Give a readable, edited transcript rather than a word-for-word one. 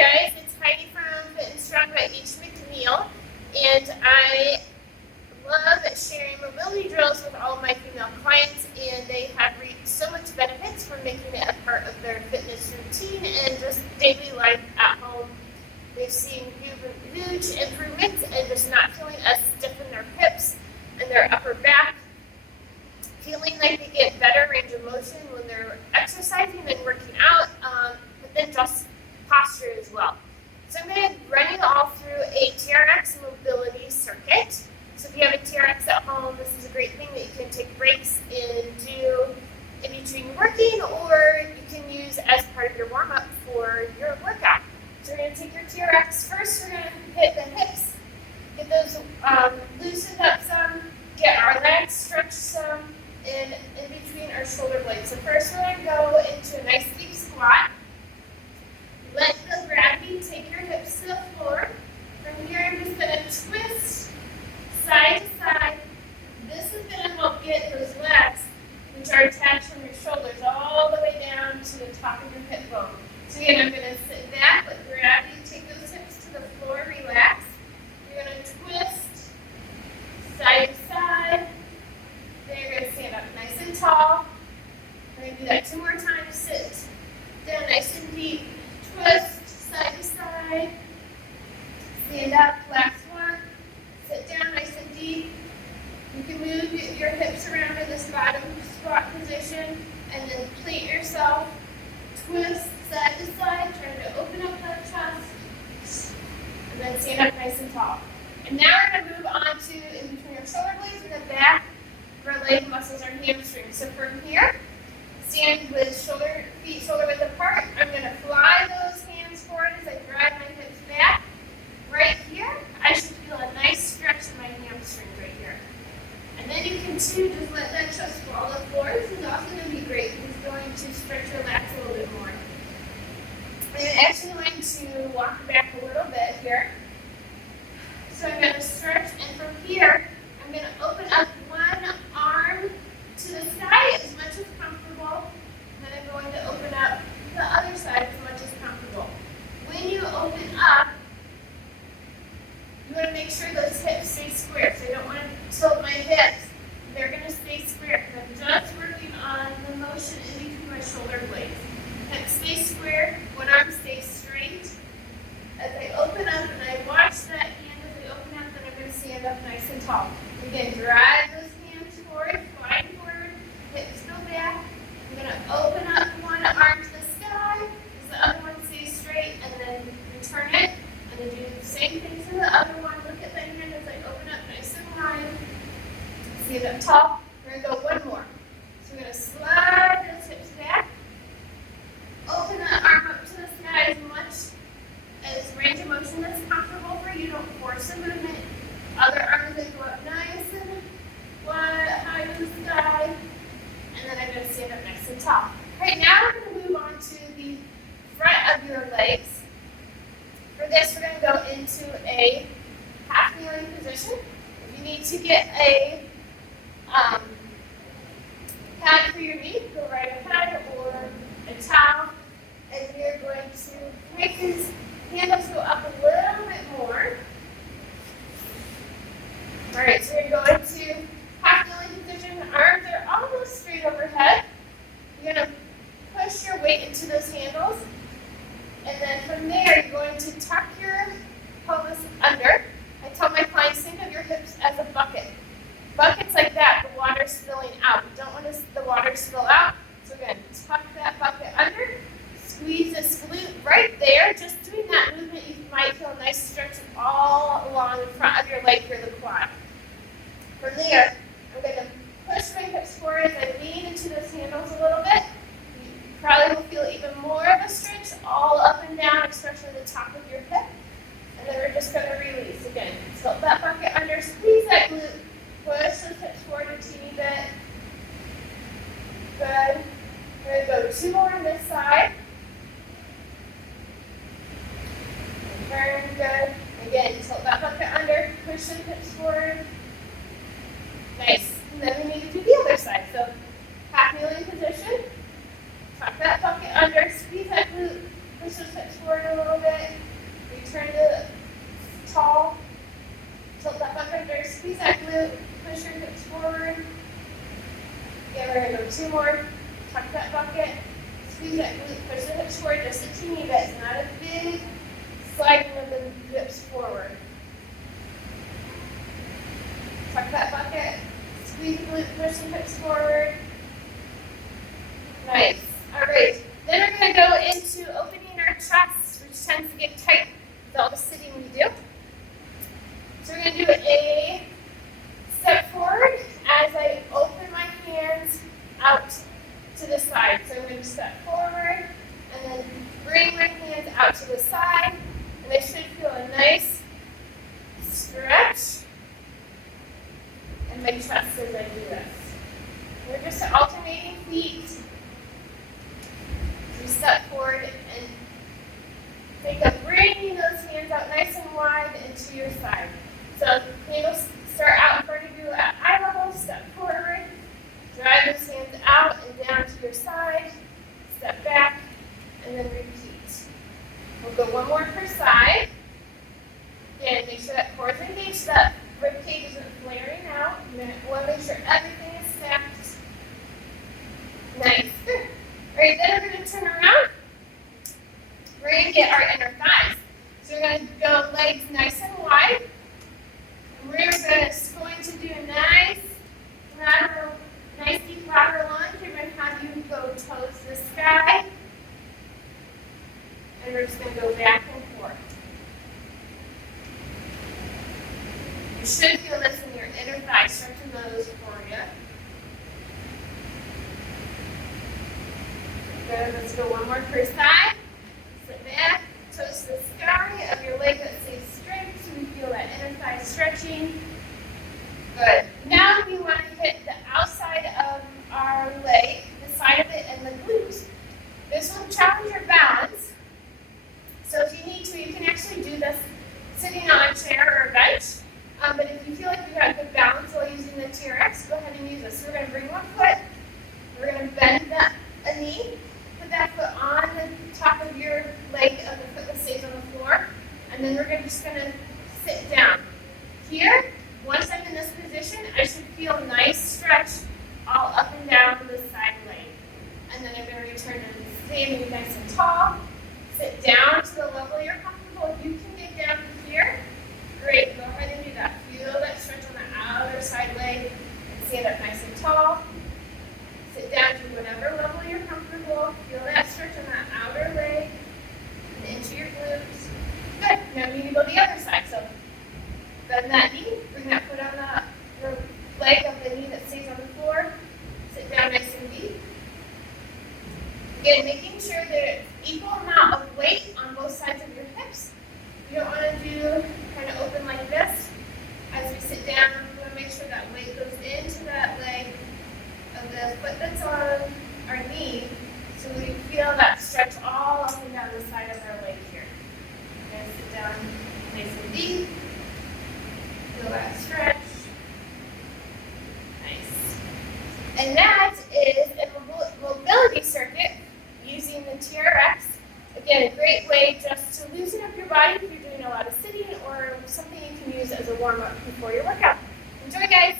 guys, it's Heidi from Fit and Strong by H.McNeil, and I love sharing mobility drills with all of my female clients, and they have reaped so much benefits from making it a part of their fitness routine and just daily life at home. They've seen huge improvements and just not feeling as stiff in their hips and their upper back, feeling like they get better range of motion when they're exercising and working out, but then just posture as well. So I'm going to run you all through a TRX Mobility Circuit. So if you have a TRX at home, this is a great thing that you can take breaks and do in between working, or you can use as part of your warm-up for your workout. So we're going to take your TRX first. We're going to hit the hips, get those loosened up some, get our legs stretched some, and in between our shoulder blades. So first we're going to go into a nice deep squat. Let the gravity take your hips to the floor. From here, I'm just going to twist side to side. This is going to help get those legs, which are attached from your shoulders, all the way down to the top of your hip bone. So again, I'm going to sit back, let gravity take those hips to the floor, relax. You're going to twist side to side. Then you're going to stand up nice and tall. We're going to do that 2 more times. Sit down nice and deep. Twist side to side. Stand up. Last one. Sit down nice and deep. You can move your hips around in this bottom squat position and then plate yourself. Twist side to side. Trying to open up that chest. And then stand up nice and tall. And now we're going to move on to in between your shoulder blades and the back of our leg muscles, our hamstrings. So from here, stand with feet shoulder width apart. I'm going to fly those hands forward as I drive my hips back. Right here, I should feel a nice stretch in my hamstrings right here. And then you can too, just let that chest fall to the floor. This is also going to be great. It's going to stretch your lats a little bit more. I'm actually going to walk back a little bit here. So I'm going to stretch, and from here, I'm going to open up one arm to the sky as much as comfortable. Then I'm going to open up the other side as much as comfortable. When you open up, you want to make sure those hips stay square. So I don't want to tilt my hips. They're going to stay square because I'm just working on the motion in between my shoulder blades. Hips stay square, one arm stays straight. As I open up and I watch that hand as I open up, then I'm going to stand up nice and tall. Again, drive those hands forward, slide forward, hips go back. I'm going to open up one arm to the sky as the other one stays straight, and then return it. And then do the same thing to the other one. Look at the hand as I open up nice and wide. Stand up tall. We're going to go one more. So we're going to slide those hips back. Open that arm up to the sky as much as range of motion that's comfortable for you. Don't force the movement. Other arms that go up nice and wide, high to the sky. And then I'm going to stand up nice and tall. Right now we're going to move on to the front of your legs. For this, we're going to go into a half kneeling position. If you need to get a pad for your knee, go right ahead, or a towel. And you're going to make these handles go up a little bit more. All right, so you're going to half kneeling position. Arms are almost straight overhead. You're going to push your weight into those handles. And then from there, you're going to tuck your pelvis under. I tell my clients, think of your hips as a bucket. Buckets like that, the water's spilling out. You don't want the water to spill out. So again, tuck that bucket under. Squeeze this glute right there. Just doing that movement, you might feel a nice stretch all along the front of your leg here, the quad. From there, I'm going to push my hips forward as I lean into those handles a little bit. You probably will feel even more of a stretch all up and down, especially the top of your hip. And then we're just going to release again. Tilt that bucket under, squeeze that glute, push those hips forward a teeny bit. Good. We're going to go 2 more on this side. Very good. Again, tilt that bucket under, push the hips forward. Nice. And then we need to do the other side. So half kneeling position. Tuck that bucket under, squeeze that glute, push those hips forward a little bit. Return to tall. Tilt that butt under, squeeze that glute, push your hips forward. Again, we're going to go 2 more. Tuck that bucket, squeeze that glute, push the hips forward, just a teeny bit. It's not a big sliding of the hips forward. Tuck that bucket, squeeze the glute, push the hips forward. Nice. All right. Then we're going to go into opening our chest, which tends to get tight with all the sitting we do. So we're going to do a step forward as I open my hands out to the side. So I'm going to step forward and then bring my hands out to the side. And I should feel a nice stretch in my chest as I do this. We're just alternating feet. We step forward and think of bringing those hands out nice and wide and to your side. So handles start out in front of you at eye level, step forward, drive those hands out and down to your side, step back, and then repeat. We'll go 1 more per side. Again, make sure that core's engaged, so that rib cage isn't flaring out. We want to make sure everything is stacked. Nice. Good. All right, then we're going to turn around. We're going to get our inner thighs. So we're going to go legs nice and wide. We're just going to do a nice deep lateral lunge. We're going to have you go toes to the sky. And we're just going to go back and forth. You should feel this in your inner thighs, stretching those for you. Good. Let's go 1 more per side. Sit back, toes to the sky of your leg that stays straight, so we feel that inner thigh stretching. Good. Now we want to hit the outside of our leg, the side of it, and the glutes. This will challenge your balance. So if you need to, you can actually do this sitting on a chair or a bench. But if you feel like you got good balance while using the TRX, go ahead and use this. So we're going to bring 1 foot. We're going to bend a knee. Put that foot on the top of your leg of the foot that stays on the floor. And then we're just going to sit down. Here, once I'm in this position, I should feel a nice stretch all up and down the side leg. And then I'm going to return to standing nice and tall. Sit down to the level you're comfortable. If you can get down to here, great. Go ahead and do that. Feel that stretch on the outer side leg and stand up nice and tall. Sit down to whatever level you're comfortable. Feel that stretch on that outer leg and into your glutes. Good. Now we need to go the other side. So bend that knee. Bring that foot on the leg of the knee that stays on the floor. Sit down nice and deep. Again, making sure there's equal amount of weight on both sides of your hips. You don't want to do kind of open like this. As we sit down, we want to make sure that weight goes into that leg of the foot that's on our knee, so we feel that stretch all up and down the side of our leg here. And sit down nice and deep. Feel that stretch. Nice. And that is a mobility circuit using the TRX. Again, a great way just to loosen up your body if you're doing a lot of sitting or something you can use as a warm-up before your workout. Enjoy, guys!